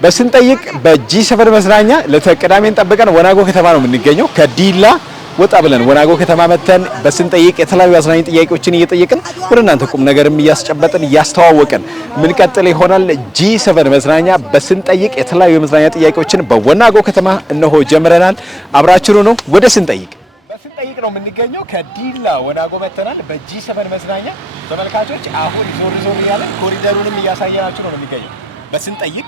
በስንጠይቅ በጂ7 መዝናኛ ለተቀዳሚን ጠብቀን ወናጎ ከተማ ነው የምንገኘው። ከዲላ ወጣ ብለን ወናጎ ከተማ መተን በስንጠይቅ የተለያዩ አዝናኝ ጥያቄዎችን እየጠየቅን ወደ እናንተ ቁም ነገርም እያስጨበጥን እያስተዋወቅን ምን ቀጥል ይሆናል። ጂ7 መዝናኛ በስንጠይቅ የተለያዩ መዝናኛ ጥያቄዎችን በወናጎ ከተማ እነሆ ጀምረናል። አብራችሁኑ ነው ወደ ስንጠይቅ በስንጠይቅ ነው የምንገኘው። ከዲላ ወናጎ መተናል በጂ7 መዝናኛ። ተመልካቾች አሁን ዞር ዞር ያለ ኮሪደሩንም እያሳየናችሁ ነው የሚገኘው በስንጠይቅ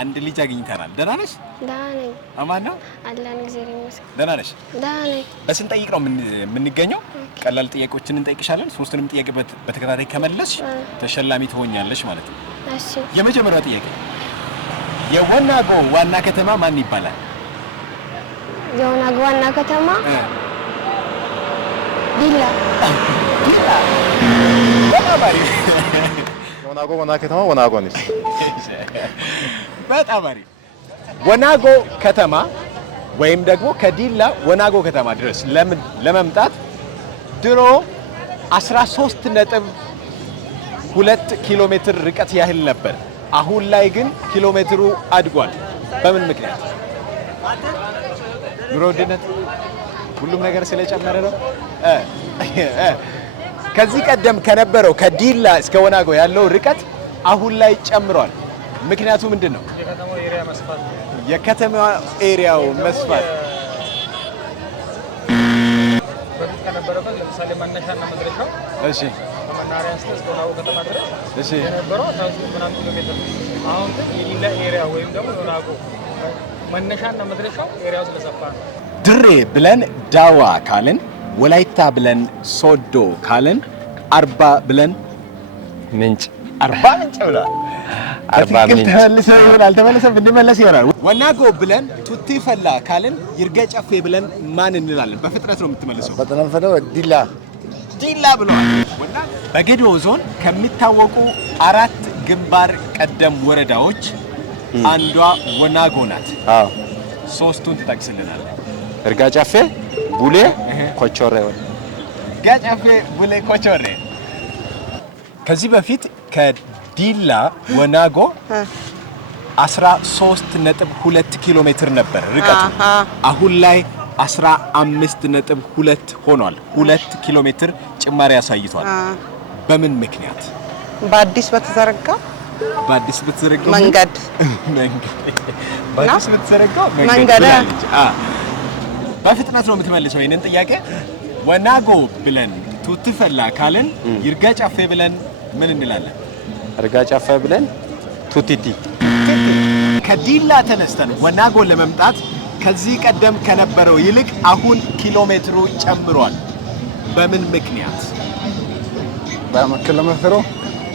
አንድ ልጅ አግኝተናል። ደህና ነሽ? ደህና ነኝ። አማን ነው አላህ እግዚአብሔር ይመስገን። ደህና ነሽ? ደህና ነኝ። በስንጠይቅ ነው የምንገኘው። ቀላል ጥያቄዎችን እንጠይቅሻለን። ሶስቱንም ጥያቄ በተከታታይ ከመለስሽ ተሸላሚ ትሆኛለሽ ማለት ነው። እሺ። የመጀመሪያው ጥያቄ የወናጎ ዋና ከተማ ማን ይባላል? የወናጎ ዋና ከተማ ዲላ። ዲላ። በጣም አሪፍ። ወናጎ ዋና ከተማ ወናጎ ነች። በጣም አሪፍ። ወናጎ ከተማ ወይም ደግሞ ከዲላ ወናጎ ከተማ ድረስ ለመምጣት ድሮ 13.2 ኪሎ ሜትር ርቀት ያህል ነበር። አሁን ላይ ግን ኪሎ ሜትሩ አድጓል። በምን ምክንያት? ኑሮ ውድነት፣ ሁሉም ነገር ስለጨመረ ነው። ከዚህ ቀደም ከነበረው ከዲላ እስከ ወናጎ ያለው ርቀት አሁን ላይ ጨምሯል። ምክንያቱ ምንድነው? የከተማው ኤሪያ መስፋት። የከተማው ኤሪያው መስፋት በፊት ከነበረበት ለምሳሌ መነሻና መድረሻው እሺ፣ ከመናኸሪያ እስከ ወናጎ ከተማ ድረስ እሺ፣ የነበረው 13 ምናምን ኪሎ ሜትር። አሁን ግን የዲላ ኤሪያ ወይም ደግሞ የወናጎ መነሻና መድረሻው ኤሪያው ስለሰፋ ነው። ድሬ ብለን ዳዋ ካልን፣ ወላይታ ብለን ሶዶ ካልን፣ አርባ ብለን ምንጭ አርባ ምንጭ ብለን አርባ ምንጭ ተመልሰው ይሆናል። ተመልሰው ብንመለስ ይሆናል። ወናጎ ብለን ቱቲ ፈላ ካልን፣ ይርጋ ጨፌ ብለን ማን እንላለን? በፍጥነት ነው የምትመልሰው። በጣም ፈደው ዲላ ብለዋል። በጌዲኦ ዞን ከሚታወቁ 4 ግንባር ቀደም ወረዳዎች አንዷ ወናጎ ናት። አዎ፣ ሶስቱን ትጠቅስልናለህ? ይርጋ ጨፌ፣ ቡሌ፣ ኮቾሬ። ይርጋ ጨፌ፣ ቡሌ፣ ኮቾሬ። ከዚህ በፊት ከዲላ ወናጎ 13.2 ኪሎ ሜትር ነበር ርቀቱ። አሁን ላይ 15.2 ሆኗል። 2 ኪሎ ሜትር ጭማሪ አሳይቷል። በምን ምክንያት? በአዲስ በተዘረጋ መንገድ በፍጥነት ነው የምትመልሰው ይሄንን ጥያቄ። ወናጎ ብለን ቱቲ ፈላ ካልን፣ ይርጋ ጨፌ ብለን ምን እንላለን? ይርጋ ጨፌ ብለን ቱቲቲ። ከዲላ ተነስተን ወናጎ ለመምጣት ከዚህ ቀደም ከነበረው ይልቅ አሁን ኪሎ ሜትሩ ጨምሯል። በምን ምክንያት? በኪሎ ሜትሩ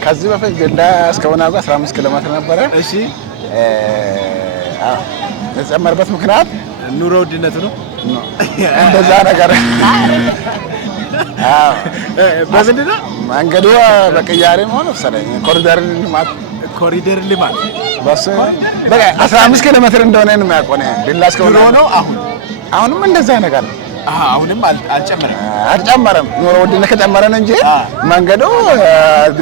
ከዚህ በፊት ዲላ እስከ ወናጎ 15 ኪሎ ሜትር ነበረ። እሺ፣ የጨመረበት ምክንያት ኑሮ ውድነቱ ነው። እንደዛ ነገር። አዎ፣ በምንድን ነው? መንገዱ በቅያሬ ነው መሰለኝ። ኮሪደር ልማት በስ በቃ 15 ኪሎ ሜትር እንደሆነ ነው የሚያውቀው። ዲላ እስከ ወናጎ ነው። አሁንም እንደዛ ነገር ነው። አሁንም አልጨመረም። ኑሮ ውድነት ከጨመረ ነው እንጂ መንገዱ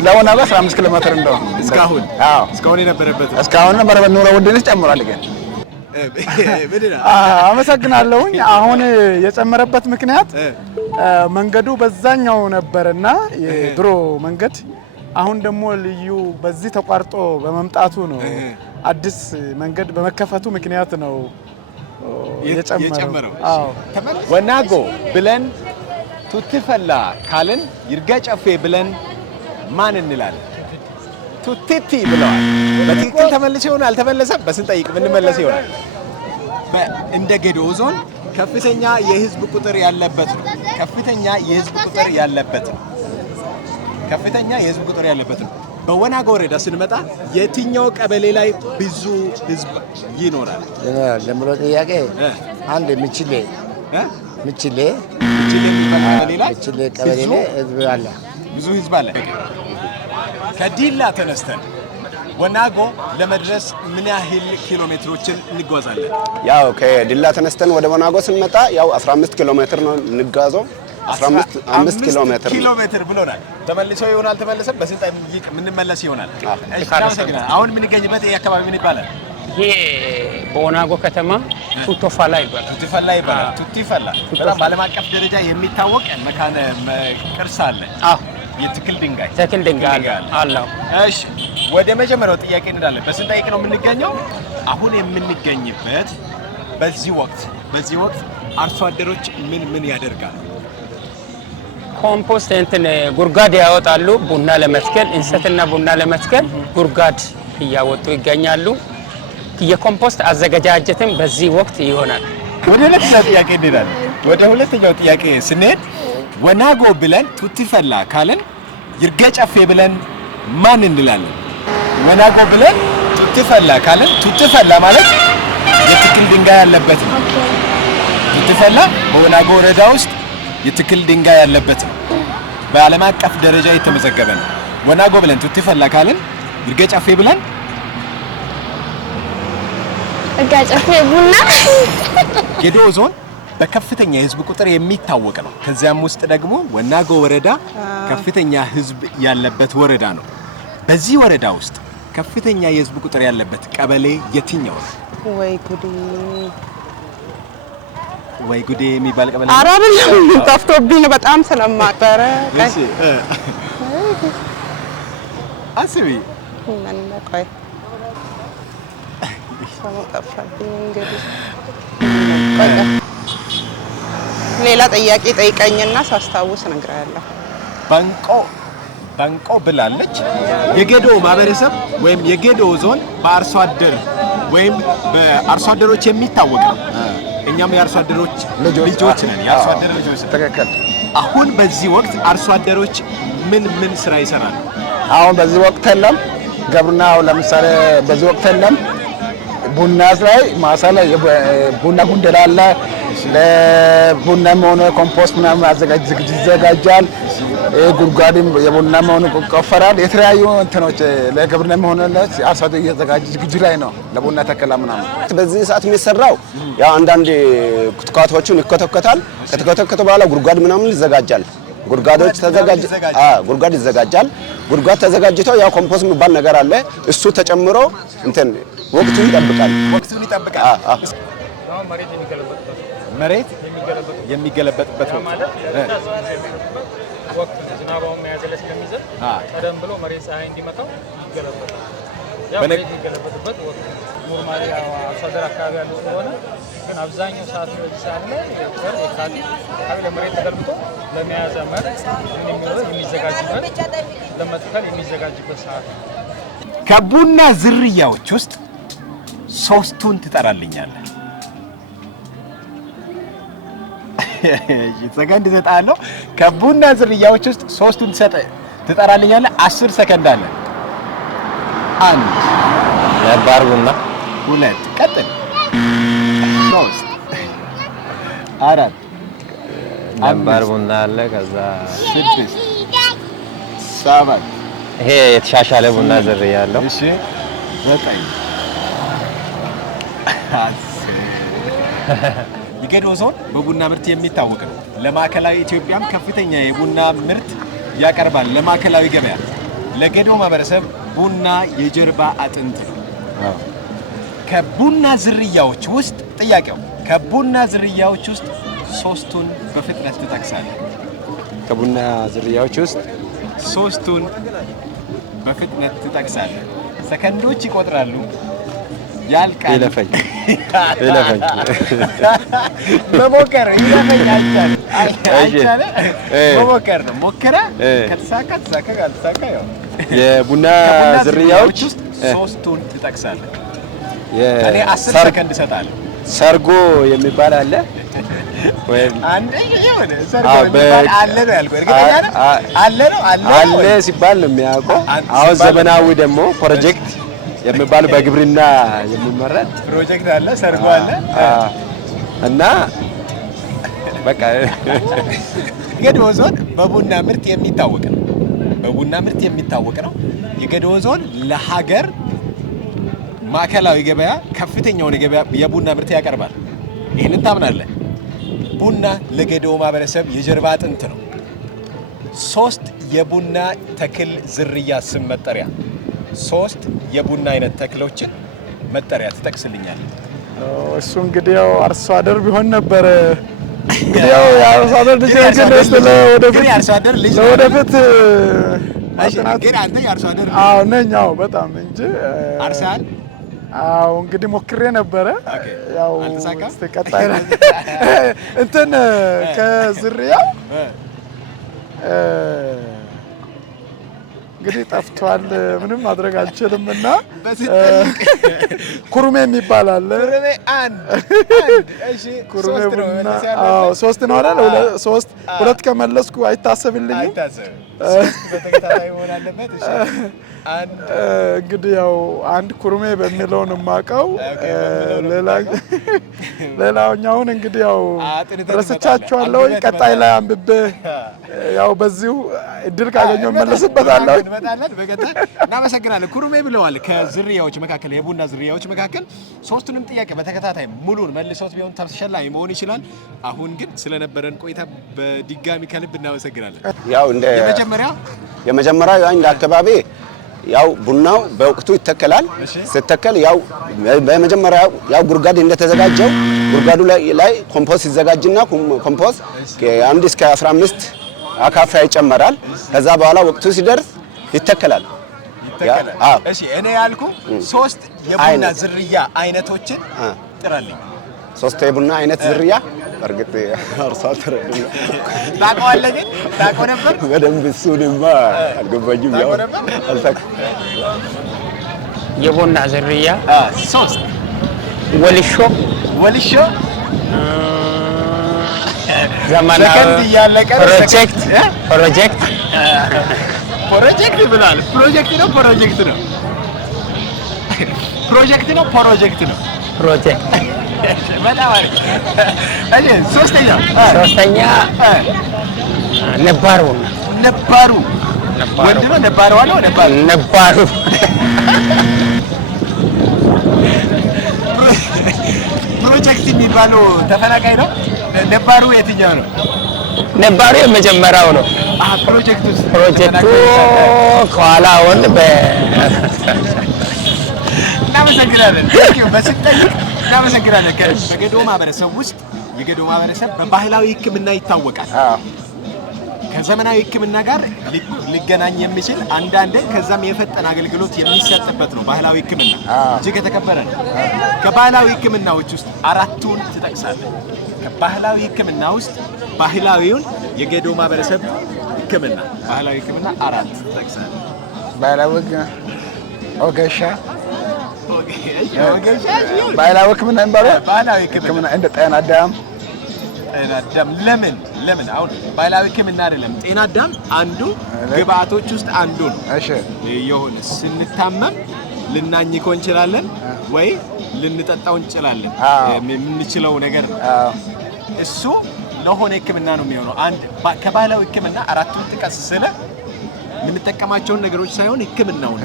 ለወናጎ 15 ኪሎ ሜትር እንደሆነ እስካሁን የነበረበት ኑሮ ውድነት ጨምሯል። ግን አመሰግናለሁኝ። አሁን የጨመረበት ምክንያት መንገዱ በዛኛው ነበርና የድሮ መንገድ አሁን ደግሞ ልዩ በዚህ ተቋርጦ በመምጣቱ ነው። አዲስ መንገድ በመከፈቱ ምክንያት ነው የጨመረው። አዎ፣ ወናጎ ብለን ቱቲ ፈላ ካልን፣ ይርጋ ጨፌ ብለን ማን እንላለን? ቱቲቲ ብለዋል። በትክክል ተመልሶ ይሆናል አልተመለሰም? በስንጠይቅ ብንመለስ ይሆናል። እንደ ጌዲኦ ዞን ከፍተኛ የህዝብ ቁጥር ያለበት ነው። ከፍተኛ የህዝብ ቁጥር ያለበት ነው። በወናጎ ወረዳ ስንመጣ የትኛው ቀበሌ ላይ ብዙ ህዝብ ይኖራል? ለምሮ ጥያቄ አንድ ምችሌ ቀበሌ ላይ ህዝብ አለ፣ ብዙ ህዝብ አለ። ከዲላ ተነስተን ወናጎ ለመድረስ ምን ያህል ኪሎ ሜትሮችን እንጓዛለን? ያው ከዲላ ተነስተን ወደ ወናጎ ስንመጣ ያው 15 ኪሎ ሜትር ነው እንጓዘው። 15 ኪሎ ሜትር ብሎናል። ተመልሶ ይሆናል አልተመለሰም? በስንት ምን መለስ ይሆናል? እሺ፣ አመሰግናለሁ። አሁን ምን ገኝበት ይሄ አካባቢ ምን ይባላል? ይሄ በወናጎ ከተማ ቱቲፈላ ይባላል። ቱቲፈላ ይባላል። ቱቲፈላ በጣም በዓለም አቀፍ ደረጃ የሚታወቅ መካነ ቅርስ አለ። አዎ የትክል ድንጋይ አለ። እሺ ወደ መጀመሪያው ጥያቄ እንሄዳለን። በስንጠይቅ ነው የምንገኘው? አሁን የምንገኝበት በዚህ ወቅት አርሶ አደሮች ምን ያደርጋሉ? ኮምፖስት እንትን ጉርጓድ ያወጣሉ። ቡና ለመትከል እንሰትና ቡና ለመትከል ጉርጓድ እያወጡ ይገኛሉ። የኮምፖስት አዘገጃጀትም በዚህ ወቅት ይሆናል። ወደ ሁለተኛው ጥያቄ እንሄዳለን። ወደ ሁለተኛው ጥያቄ ስንሄድ ወናጎ ብለን ቱቲፈላ ካለን ይርጋ ጨፌ ብለን ማን እንላለን? ወናጎ ብለን ቱቲፈላ ካለን ቱቲፈላ ማለት የትክል ድንጋይ ያለበት ነው። ቱቲፈላ በወናጎ ወረዳ ውስጥ የትክል ድንጋይ ያለበት ነው። በዓለም አቀፍ ደረጃ የተመዘገበ ነው። ወናጎ ብለን ቱቲፈላ ካለን ይርጋ ጨፌ ብለን ይርጋ ጨፌ ቡና ጌዴኦ ዞን በከፍተኛ የህዝብ ቁጥር የሚታወቅ ነው። ከዚያም ውስጥ ደግሞ ወናጎ ወረዳ ከፍተኛ ህዝብ ያለበት ወረዳ ነው። በዚህ ወረዳ ውስጥ ከፍተኛ የህዝብ ቁጥር ያለበት ቀበሌ የትኛው ነው? ወይ ጉዴ የሚባል ቀበሌ አራብኝ ጠፍቶብኝ ነው በጣም ስለማቀረ አስቢ ምን ቆይ ሰው ጠፋብኝ እንግዲህ ሌላ ጥያቄ ጠይቀኝና ሳስታውስ እነግርሃለሁ። ባንቆ ብላለች። የጌዴኦ ማህበረሰብ ወይም የጌዴኦ ዞን በአርሶ አደር ወይም በአርሶ አደሮች የሚታወቅ ነው። እኛም የአርሶ አደሮች ልጆች ነን። የአርሶ አደር ልጆች ትክክል። አሁን በዚህ ወቅት አርሶ አደሮች ምን ስራ ይሰራሉ? አሁን በዚህ ወቅት የለም ግብርናው። ለምሳሌ በዚህ ወቅት የለም። ቡና ላይ ማሳ ላይ ቡና ጉንደላ አለ። ለቡናም ሆነ ኮምፖስት ምናምን ዝግጅት ይዘጋጃል። ጉድጓድም የቡናም ሆነ ይቆፈራል። የተለያዩ እንትኖች ለግብርናም ሆነ ለአርሶ አደር እየተዘጋጀ ዝግጅት ላይ ነው ለቡና ተከላ ምናምን። በዚህ ሰዓት የሚሰራው ያው አንዳንድ ኩትኳቶቹን ይኮተኮታል። ከተኮተኮተ በኋላ ጉድጓድ ምናምን ይዘጋጃል። ጉድጓድ ይዘጋጃል። ጉድጓድ ተዘጋጅቶ ያው ኮምፖስት የሚባል ነገር አለ። እሱ ተጨምሮ እንትን ወቅቱን ይጠብቃል። መሬት የሚገለበጥበት ወቅት ዝናባውን መያዝ ላይ ስለሚዘል ቀደም ብሎ መሬት ፀሐይ እንዲመታው ይገለበጣል። ያ መሬት የሚገለበጥበት ወቅት ኖርማሊ አርሶ አደር አካባቢ ያለው ስለሆነ ግን አብዛኛው ሰዓት በዚህ ሰዓት ላይ የካቲት አካባቢ ለመሬት ተገልብጦ ለመያዝ መሬት የሚዘጋጅበት ለመትከል የሚዘጋጅበት ሰዓት ነው። ከቡና ዝርያዎች ውስጥ ሶስቱን ትጠራልኛለህ? ሰከንድ እሰጥሃለሁ። ከቡና ዝርያዎች ውስጥ ሶስቱን ትጠራልኛለህ? 10 ሰከንድ አለ። 1 ነባር ቡና፣ 2 ቀጥል፣ 3 4 ነባር ቡና አለ። ከዛ 6 7 ይሄ የተሻሻለ ቡና ዝርያ ያለው። እሺ 9 የጌዴኦ ዞን በቡና ምርት የሚታወቅ ነው። ለማዕከላዊ ኢትዮጵያም ከፍተኛ የቡና ምርት ያቀርባል። ለማዕከላዊ ገበያ ለጌዴኦ ማህበረሰብ ቡና የጀርባ አጥንት ነው። ከቡና ዝርያዎች ውስጥ ጥያቄው ከቡና ዝርያዎች ውስጥ ሶስቱን በፍጥነት ትጠቅሳለህ? ከቡና ዝርያዎች ውስጥ ሶስቱን በፍጥነት ትጠቅሳለህ። ሰከንዶች ይቆጥራሉ። ያልቃል። ይለፈኝ መሞከር አይቻልም። መሞከር ነው። ሞከረ ከተሳካ ተሳካ፣ ካልተሳካ ያው የቡና ዝርያዎች ውስጥ ሶስቱን ትጠቅሳለህ። እኔ 10 ሰከንድ እሰጣለሁ። ሰርጎ የሚባል አለ ወይም አንዴ ይሁን ሰርጎ የሚባል አለ ነው ያልኩህ። እርግጠኛ ነህ? አለ ሲባል ነው የሚያውቀው። አሁን ዘመናዊ ደግሞ ፕሮጀክት የሚባል በግብርና የሚመረጥ ፕሮጀክት አለ፣ ሰርጎ አለ እና በቃ ጌዴኦ ዞን በቡና ምርት የሚታወቅ ነው። የጌዴኦ ዞን ለሀገር ማዕከላዊ ገበያ ከፍተኛውን የቡና ምርት ያቀርባል። ይህንን ታምናለህ? ቡና ለጌዴኦ ማህበረሰብ የጀርባ አጥንት ነው። 3 የቡና ተክል ዝርያ ስም መጠሪያ 3 የቡና አይነት ተክሎችን መጠሪያ ትጠቅስልኛል? እሱ እንግዲህ ያው አርሶ አደር ቢሆን ነበር። እንግዲህ ያው የአርሶ አደር ልጅ ለወደፊት ግን አንተ የአርሶ አደር ነኝ። አዎ በጣም እንጂ አርሰሃል? አዎ እንግዲህ ሞክሬ ነበረ። ያው ቀጣይ እንትን ከዝርያው እንግዲህ ጠፍቷል። ምንም ማድረግ አልችልምና ኩርሜ የሚባል አለ። ኩርሜ አንድ እሺ፣ ኩርሜ ቡና ሶስት ነው አይደል? ሶስት ሁለት ከመለስኩ አይታሰብልኝም። አይታሰብ ሶስት በተከታታይ መሆን አለበት። እሺ አንድ እንግዲህ ያው አንድ ኩርሜ በሚለው ነው የማውቀው። ሌላኛውን እንግዲህ ያው ረስቻቸዋለሁ። ቀጣይ ላይ አንብቤ ያው በዚሁ እድል ካገኘው እመለስበታለሁ። እንመጣለን በቀጣይ። እናመሰግናለን። ኩርሜ ብለዋል። ከዝርያዎች መካከል የቡና ዝርያዎች መካከል ሶስቱንም ጥያቄ በተከታታይ ሙሉን መልሶት ቢሆን ተሸላሚ መሆን ይችላል። አሁን ግን ስለነበረን ቆይታ በድጋሚ ከልብ እናመሰግናለን። ያው እንደ የመጀመሪያው እንደ አካባቢ ያው ቡናው በወቅቱ ይተከላል። ሲተከል ያው በመጀመሪያው ያው ጉርጓድ እንደተዘጋጀው ጉርጓዱ ላይ ኮምፖስት ይዘጋጅና ኮምፖስት ከ1 እስከ 15 አካፋ ይጨመራል። ከዛ በኋላ ወቅቱ ሲደርስ ይተከላል። እሺ እኔ ያልኩ 3 የቡና ዝርያ አይነቶችን ጥራልኝ። 3 የቡና አይነት ዝርያ በርግጥ አርሶ አደር ታውቀዋለህ? ግን ታውቀው ነበር በደንብ እሱንማ አልገባኝም። ያው የቡና ዝርያ 3 ወልሾ ዘመናዊ ፕሮጀክት ብላል። ፕሮጀክት ነው ፕሮጀክት ነው። በጣም አሪፍ። እሺ ሶስተኛ ነባሩ ወንድ ነው። ነባሩ አለ ነባሩ ፕሮጀክት የሚባለው ተፈናቃይ ነው። ነባሩ የትኛው ነው? ነባሩ የመጀመሪያው ነው። ፕሮጀክቱ ከኋላ ወንድ እናመሰግናለን። እናመሰግናለን። በገዶ ማህበረሰብ ውስጥ የገዶ ማህበረሰብ በባህላዊ ሕክምና ይታወቃል። ከዘመናዊ ሕክምና ጋር ሊገናኝ የሚችል አንዳንዴ ከዛም የፈጠነ አገልግሎት የሚሰጥበት ነው። ባህላዊ ሕክምና እጅግ የተከበረ ነው። ከባህላዊ ሕክምናዎች ውስጥ 4ቱን ትጠቅሳለህ? ከባህላዊ ሕክምና ውስጥ ባህላዊውን የገዶ ማህበረሰብ ሕክምና ባህላዊ ሕክምና 4 ትጠቅሳለህ? ባህላዊ ኦጌሻ ባህላዊ ሕክምና የሚባለው ባህላዊ ሕክምና እንደ ጤና አዳም ለምን አሁን ባህላዊ ሕክምና አይደለም? ጤና አዳም አንዱ ግብአቶች ውስጥ አንዱ ነው። እሺ የሆነ ስንታመም ልናኝከው እንችላለን ወይ ልንጠጣው እንችላለን የምንችለው ነገር ነው። እሱ ለሆነ ሕክምና ነው የሚሆነው። አንድ ከባህላዊ ሕክምና 4ቱን ጥቀስ ስለ የምንጠቀማቸውን ነገሮች ሳይሆን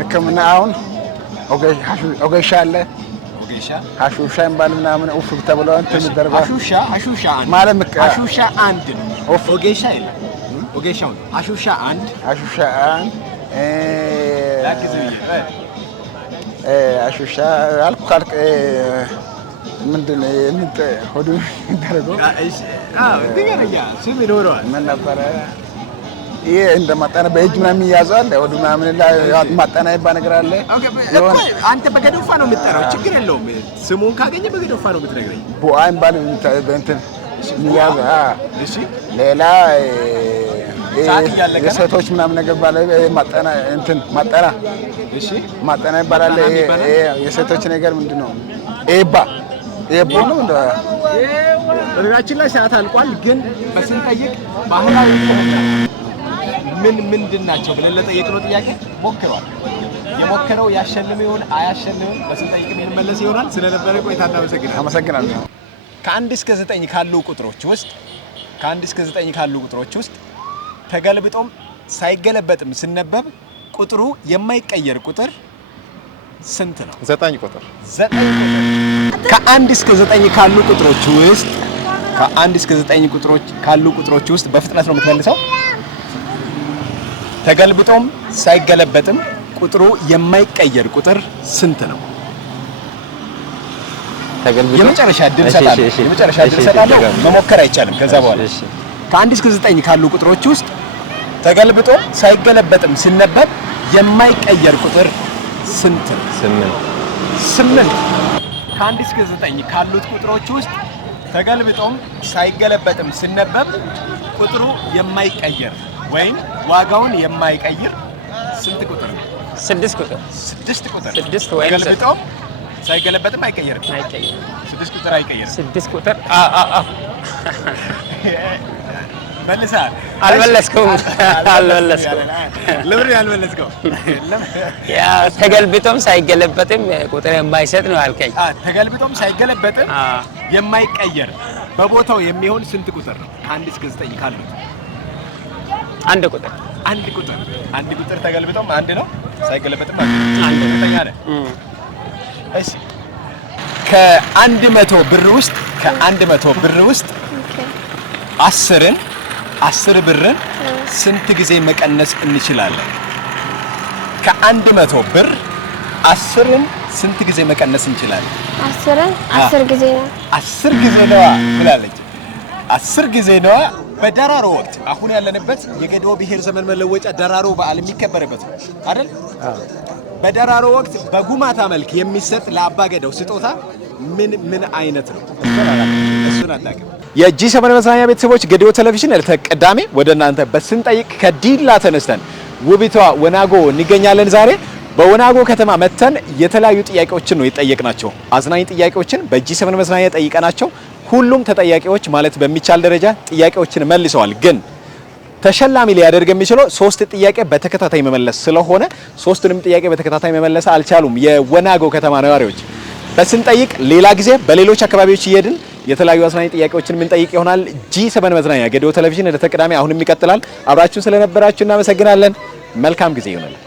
ሕክምና አሁን ኦጌሻ አለ። ሀሹሻ የሚባል ምናምን ኡፍ ተብሎ እንትን ይደረጋል። ሀሹሻ አንድ ነው። ኦጌሻ የለም። ኦጌሻው ነው። ሀሹሻ አንድ ሀሹሻ አልኩ ካልክ ምንድን ነው ሆዱ ይደረገው? ድገረኛ ስም ይኖረዋል። ምን ነበረ ይሄ? እንደ ማጠና በእጅ ምናምን የሚያዘው ወዱ ምናምን ላይ ማጠና ይባል ነገር አለ። አንተ በገደፋ ነው የምትጠራው፣ ችግር የለውም። ስሙን ካገኘ በገደፋ ነው የምትነግረኝ። ቡአ ይባል በእንትን የሚያዘ። እሺ ሌላ የሴቶች ምናምን ነገር ባለ ማጠና እንትን ማጠና። እሺ ማጠና ይባላል። የሴቶች ነገር ምንድን ነው? ኤባ ነው እንደ በነገራችን ላይ ሰዓት አልቋል። ግን በስንጠይቅ ባህላዊ ምንድን ናቸው ብለን ለጠየቅነው ጥያቄ ሞክሯል። የሞከረው ያሸልም ይሆን አያሸልምም? በስንጠይቅ የምንመለስ ይሆናል። ስለነበረ ቆይታ አመሰግናለሁ። ከ1 እስከ 9 ካሉ ቁጥሮች ውስጥ ተገልብጦም ሳይገለበጥም ሲነበብ ቁጥሩ የማይቀየር ቁጥር ስንት ነው? 9 ቁጥር። ከ1 እስከ 9 ካሉ ቁጥሮች ውስጥ በፍጥነት ነው የምትመልሰው። ተገልብጦም ሳይገለበጥም ቁጥሩ የማይቀየር ቁጥር ስንት ነው? ተገልብጦ የመጨረሻ እድል ሰጣለሁ። የመጨረሻ እድል ሰጣለሁ። መሞከር አይቻልም። ከዛ በኋላ ከ1 እስከ 9 ካሉ ቁጥሮች ውስጥ ተገልብጦ ሳይገለበጥም ሲነበብ የማይቀየር ቁጥር ስንት ነው? 8 ከ1 እስከ 9 ካሉት ቁጥሮች ውስጥ ተገልብጦም ሳይገለበጥም ሲነበብ ቁጥሩ የማይቀየር ወይም ዋጋውን የማይቀይር ስንት ቁጥር ነው? 6 ቁጥር 6 ቁጥር 6 ወይም ተገልብጦም ሳይገለበጥም አይቀየርም። 6 ቁጥር አይቀየርም። 6 ቁጥር መልሰሃል? አልመለስኩም። ለምን ያልመለስከው? ያ ተገልብጦም ሳይገለበጥም ቁጥር የማይሰጥ ነው አልከኝ። ተገልብጦም ሳይገለበጥም የማይቀየር በቦታው የሚሆን ስንት ቁጥር ነው? ከ1 እስከ 9 ካሉት አንድ ቁጥር አንድ ቁጥር ተገልብጦም አንድ ነው፣ ሳይገለበጥም አንድ ነው። እርግጠኛ ነህ? እሺ ከ100 ብር ውስጥ 10 ብርን ስንት ጊዜ መቀነስ እንችላለን? ከ100 ብር 10ን ስንት ጊዜ መቀነስ እንችላለን? 10 ጊዜ ነው። 10 ጊዜ ነዋ ብላለች። 10 ጊዜ ነዋ። በደራሮ ወቅት አሁን ያለንበት የገዶ ብሔር ዘመን መለወጫ ደራሮ በዓል የሚከበርበት ነው አይደል? በደራሮ ወቅት በጉማታ መልክ የሚሰጥ ለአባ ገዳው ስጦታ ምን አይነት ነው? እሱን አታውቅም። የጂ7 መዝናኛ ቤተሰቦች ገዲዮ ቴሌቪዥን ቅዳሜ ወደ እናንተ በስንጠይቅ ከዲላ ተነስተን ውቢቷ ወናጎ እንገኛለን። ዛሬ በወናጎ ከተማ መተን የተለያዩ ጥያቄዎችን ነው የጠየቅናቸው። አዝናኝ ጥያቄዎችን በጂ7 መዝናኛ ጠይቀናቸው ሁሉም ተጠያቂዎች ማለት በሚቻል ደረጃ ጥያቄዎችን መልሰዋል። ግን ተሸላሚ ሊያደርግ የሚችለው 3 ጥያቄ በተከታታይ መመለስ ስለሆነ 3ቱንም ጥያቄ በተከታታይ መመለስ አልቻሉም የወናጎ ከተማ ነዋሪዎች። በስንጠይቅ ሌላ ጊዜ በሌሎች አካባቢዎች እየሄድን የተለያዩ አዝናኝ ጥያቄዎችን ምን ጠይቅ ይሆናል። ጂ7 መዝናኛ ገዲዮ ቴሌቪዥን ዕለተ ቅዳሜ አሁንም ይቀጥላል። አብራችሁን ስለነበራችሁ እናመሰግናለን። መልካም ጊዜ ይሁንልን።